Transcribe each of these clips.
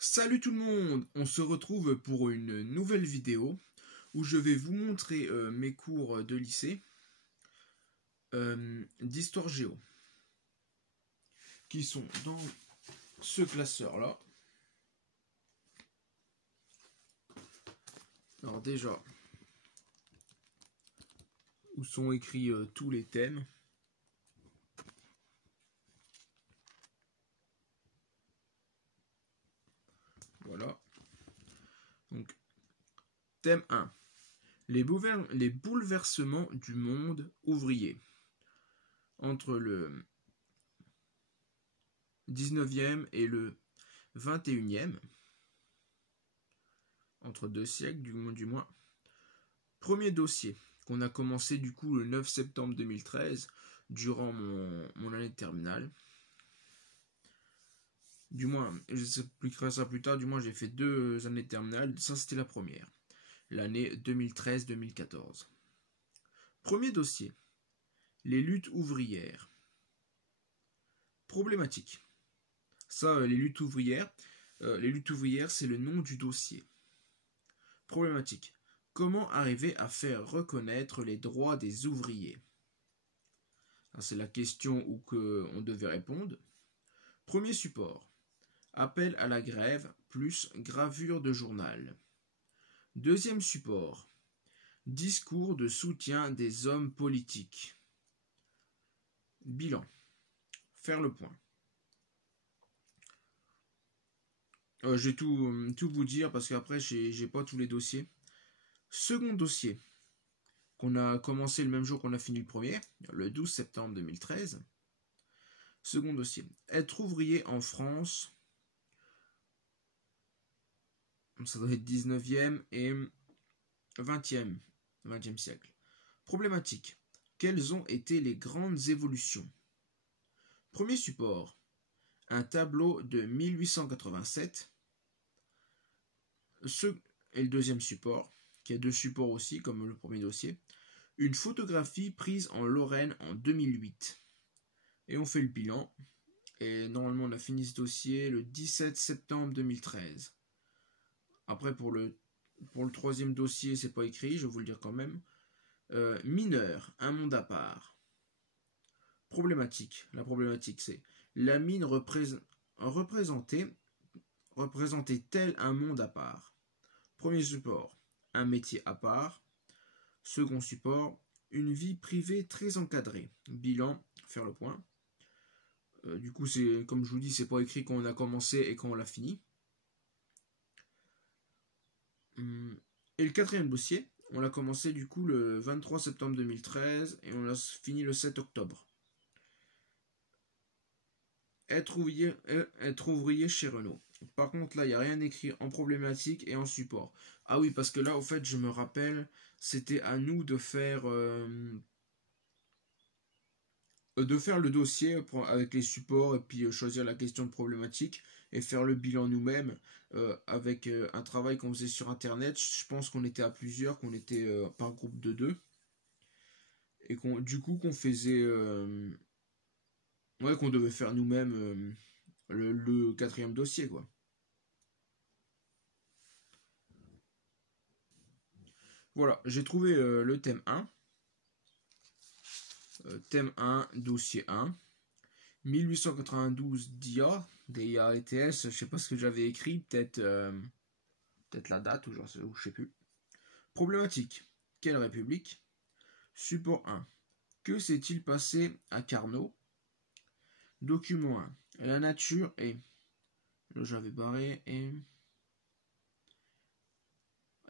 Salut tout le monde, on se retrouve pour une nouvelle vidéo où je vais vous montrer mes cours de lycée d'histoire géo qui sont dans ce classeur là. Alors déjà, où sont écrits tous les thèmes. Voilà. Donc, thème 1. Les bouleversements du monde ouvrier entre le 19e et le 21e, entre deux siècles du moins. Premier dossier qu'on a commencé du coup le 9 septembre 2013 durant mon année de terminale. Du moins, je expliquerai ça plus tard, du moins j'ai fait 2 années de terminale, ça c'était la première, l'année 2013-2014. Premier dossier, les luttes ouvrières. Problématique. Ça, les luttes ouvrières c'est le nom du dossier. Problématique. Comment arriver à faire reconnaître les droits des ouvriers? C'est la question où on devait répondre. Premier support. Appel à la grève plus gravure de journal. Deuxième support. Discours de soutien des hommes politiques. Bilan. Faire le point. Je vais tout vous dire parce qu'après j'ai pas tous les dossiers. Second dossier, qu'on a commencé le même jour qu'on a fini le premier, le 12 septembre 2013. Second dossier, être ouvrier en France, ça doit être 19e et 20e siècle. Problématique, quelles ont été les grandes évolutions? Premier support, un tableau de 1887. Et le deuxième support, qui a 2 supports aussi, comme le premier dossier, une photographie prise en Lorraine en 2008. Et on fait le bilan. Et normalement, on a fini ce dossier le 17 septembre 2013. Après, pour le troisième dossier, c'est pas écrit, je vais vous le dire quand même. Mineur, un monde à part. Problématique. La problématique, c'est la mine représentait-elle un monde à part? Premier support, un métier à part. Second support, une vie privée très encadrée. Bilan, faire le point. Du coup, c'est comme je vous dis, c'est pas écrit quand on a commencé et quand on l'a fini. Et le quatrième dossier, on l'a commencé du coup le 23 septembre 2013 et on l'a fini le 7 octobre. Être ouvrier chez Renault. Par contre, là, il n'y a rien écrit en problématique et en support. Ah oui, parce que là, au fait, je me rappelle, c'était à nous de faire le dossier avec les supports et puis choisir la question de problématique et faire le bilan nous-mêmes avec un travail qu'on faisait sur internet. Je pense qu'on était à plusieurs, qu'on était par groupe de 2 et qu'on faisait qu'on devait faire nous-mêmes le quatrième dossier quoi. Voilà, j'ai trouvé le thème 1. Thème 1, dossier 1. 1892 DIA ETS, je sais pas ce que j'avais écrit, peut-être la date ou je sais plus. Problématique. Quelle république? Support 1. Que s'est-il passé à Carnot? Document 1. La nature est. Là j'avais barré et.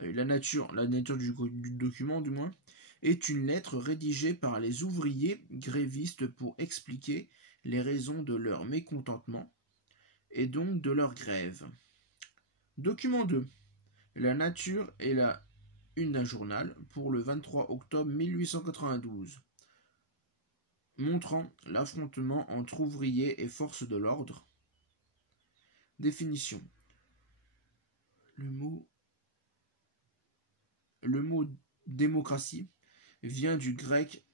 La nature du document du moins, est une lettre rédigée par les ouvriers grévistes pour expliquer les raisons de leur mécontentement et donc de leur grève. Document 2. La nature est la une d'un journal pour le 23 octobre 1892, montrant l'affrontement entre ouvriers et forces de l'ordre. Définition. Le mot démocratie vient du grec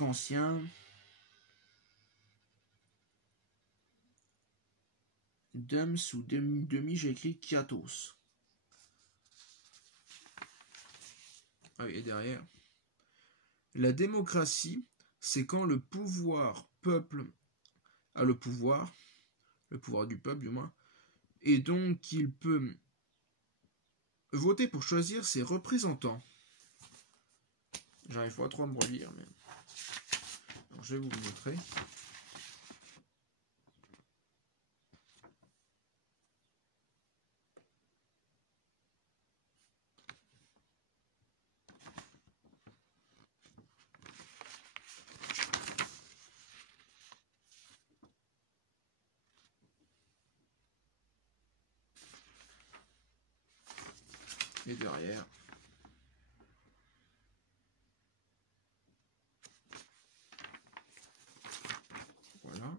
ancien Dums ou demi, j'ai écrit Kiatos. Ah oui, et derrière. La démocratie, c'est quand le peuple a le pouvoir du peuple du moins, et donc il peut voter pour choisir ses représentants. J'arrive pas trop à me relire, mais alors, je vais vous le montrer. Et derrière. Voilà.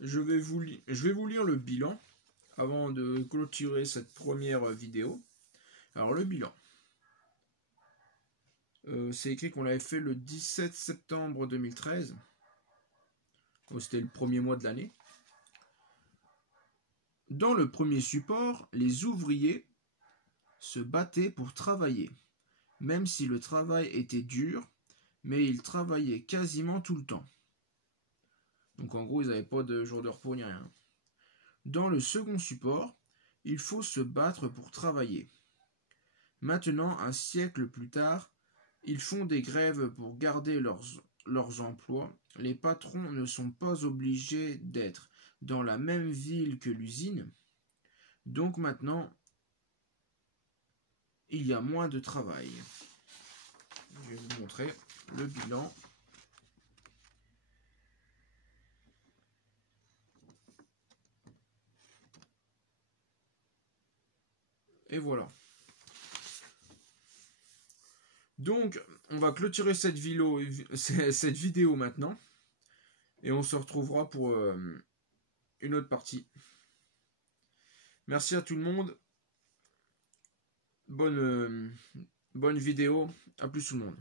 Je vais vous lire le bilan avant de clôturer cette première vidéo. Alors le bilan. C'est écrit qu'on l'avait fait le 17 septembre 2013. C'était le premier mois de l'année. Dans le premier support, les ouvriers se battaient pour travailler, même si le travail était dur, mais ils travaillaient quasiment tout le temps. Donc en gros, ils n'avaient pas de jour de repos ni rien. Dans le second support, il faut se battre pour travailler. Maintenant, un siècle plus tard, ils font des grèves pour garder leurs emplois. Les patrons ne sont pas obligés d'être dans la même ville que l'usine. Donc maintenant, il y a moins de travail. Je vais vous montrer le bilan. Et voilà. Donc, on va clôturer cette vidéo maintenant. Et on se retrouvera pour une autre partie. Merci à tout le monde. Bonne vidéo. À plus tout le monde.